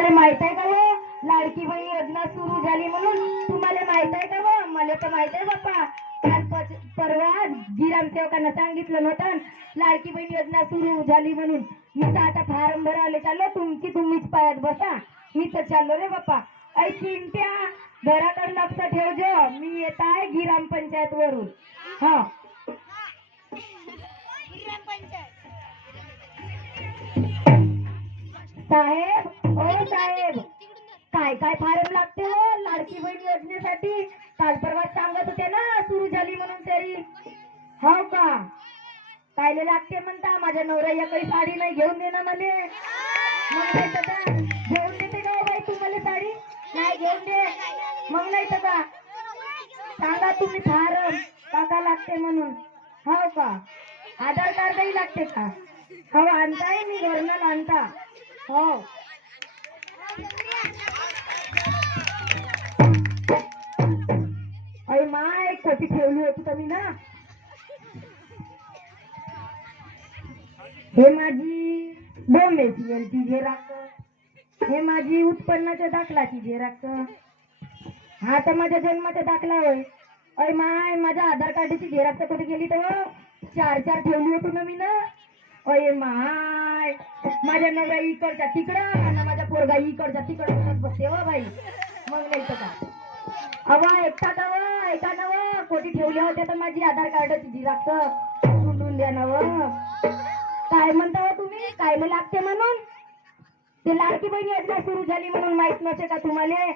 तुम्हाला माहित आहे का हो लाडकी बहीण योजना सुरू झाली म्हणून? तुम्हाला माहित आहे का हो? मला तर माहित आहे बाप्पा. काल परवा ग्रामसेवकांना सांगितलं नव्हतं लाडकी बहीण योजना सुरू झाली म्हणून. मी तर आता फार्म भरायला चाललो. तुम्हीच पायात बसा. मी तर चाललो रे बाप्पा. ऐ चिंट्या घराकडे लक्ष ठेवजो. मी येत आहे ग्रामपंचायत वरून. हा साहेब, ओ साहेब, काय काय फार्म लागते हो लाडकी बहीण योजनेसाठी? काल परवा सांगत होते ना सुरू झाली म्हणून तरी. हो का? कायले लागते म्हणता? माझ्या नवऱ्या काही साडी नाही घेऊन दे ना मले. मग नाही तर का घेऊन देते का बाई तू मला साडी? नाही घेऊन दे. मग नाही तर का सांगा तुम्ही फार्म का लागते म्हणून. हो का? आधार कार्डही लागते का? हो आणताय मी घरनं आणता. हो अरे माय कोटी ठेवली होती तुम्ही ना. हे माझी डोमेसीएलची झेरॉक्स, हे माझी उत्पन्नाच्या दाखलाची झेरॉक्स, हा तर माझ्या जन्माचा दाखला होय. अरे माय माझ्या आधार कार्डाची झेरॉक्स कुठे गेली तर? चार ठेवली होती ना मी ना. अरे माय माझ्या नवरा इकडच्या तिकडं आणि माझ्या पोरगा इकडच्या तिकडं बसते हो बाई. मग नाही तर का अवा एकटा नव एका नव कोटी ठेवले होते तर माझी आधार कार्डाची झेरॉक्स सोडून द्या नव. काय म्हणता हो तुम्ही? काय मला लागते म्हणून? ते लाडकी बहीण योजना सुरू झाली म्हणून माहित नसे का तुम्हाला?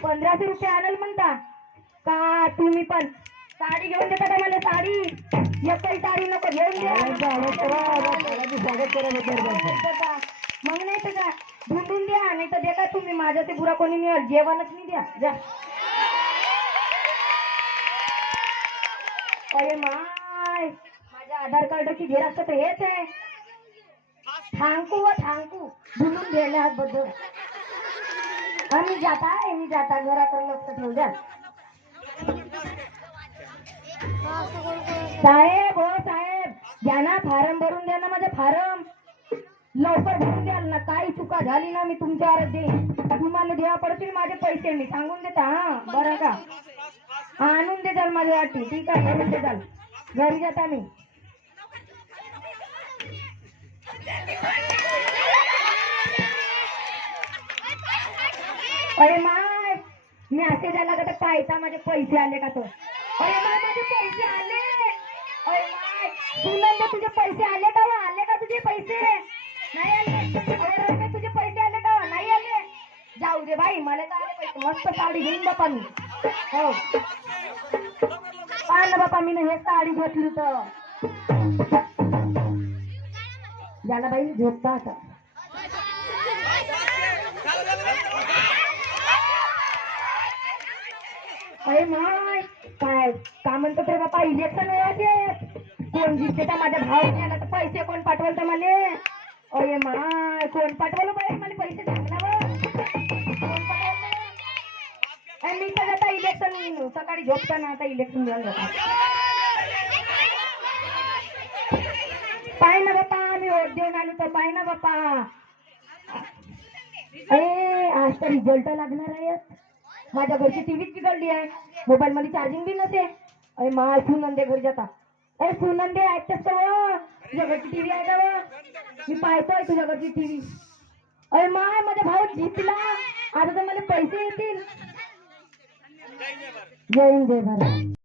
1500 रुपये आणाल म्हणता का तुम्ही? पण साडी घेऊन देता का मला? साडी एकही साडी नको घेऊन द्या. मग नाही तर का ढूंढून द्या. नाही तर देता तुम्ही. माझ्या ते बुरा कोणी मिळेल जेवणच नाही द्या जा. अरे माय माझ्या आधार कार्डाची झेरॉक्स तर हेच आहे. थांकू ढूंढून गेल्याबद्दल. मी जाता घराकडे लक्ष ठेवू द्या. साहेब, हो साहेब, द्या ना फार्म भरून द्या ना. माझा फार्म लवकर भरून द्याल ना. काही चुका झाली ना मी तुमच्यावर देईन. तुम्हाला द्यावा पडतील माझे पैसे. मी सांगून देता. हा बरं का? आणून देताल माझ्यासाठी. ठीक आहे आणून देताल. घरी जाता मी. अरे माय मी असे झाला का तर पाहायचा माझे पैसे आले का तो. अरे माय माझे पैसे आले. अरे माय सुनंदे तुझे पैसे आले का? आले का तुझे पैसे? नाही आले. अरे रम्य तुझे पैसे आले का? नाही आले. जाऊ दे भाई मला तर आले पैसे. मस्त साडी घेईन बापा मी. हो पहा ना बापा मी हे साडी घेतली तर ज्याला बाई झोपता आता. अरे माय काय का म्हणतो तर बापा इलेक्शन व्हायचे. कोण जिंकते का? माझ्या भावाने आला तर पैसे कोण पाठवल तर मला? अरे माय कोण पाठवलं बाई मला पैसे? सांगणार कोण पाठवलं? मी तर आता इलेक्शन सकाळी झोपताना आता इलेक्शन झालं. पाय ना बापा मी वोट देऊन आलो तर पाय ना बापा. अरे आज तर रिझल्ट लागणार आहे. माझ्या घरची टीव्हीच बिघडली आहे. मोबाईल मध्ये चार्जिंग बी नसे. अरे माय सुनंदे घरी जाता. अरे सुनंदे ऐकतेस का? तुझ्या घरची टीव्ही आहे का? मी पाहतोय तुझ्या घरची टीव्ही. अरे माय माझा भाऊ जिंकला. आता तर मला पैसे येतील. जय हिंद जय भारत.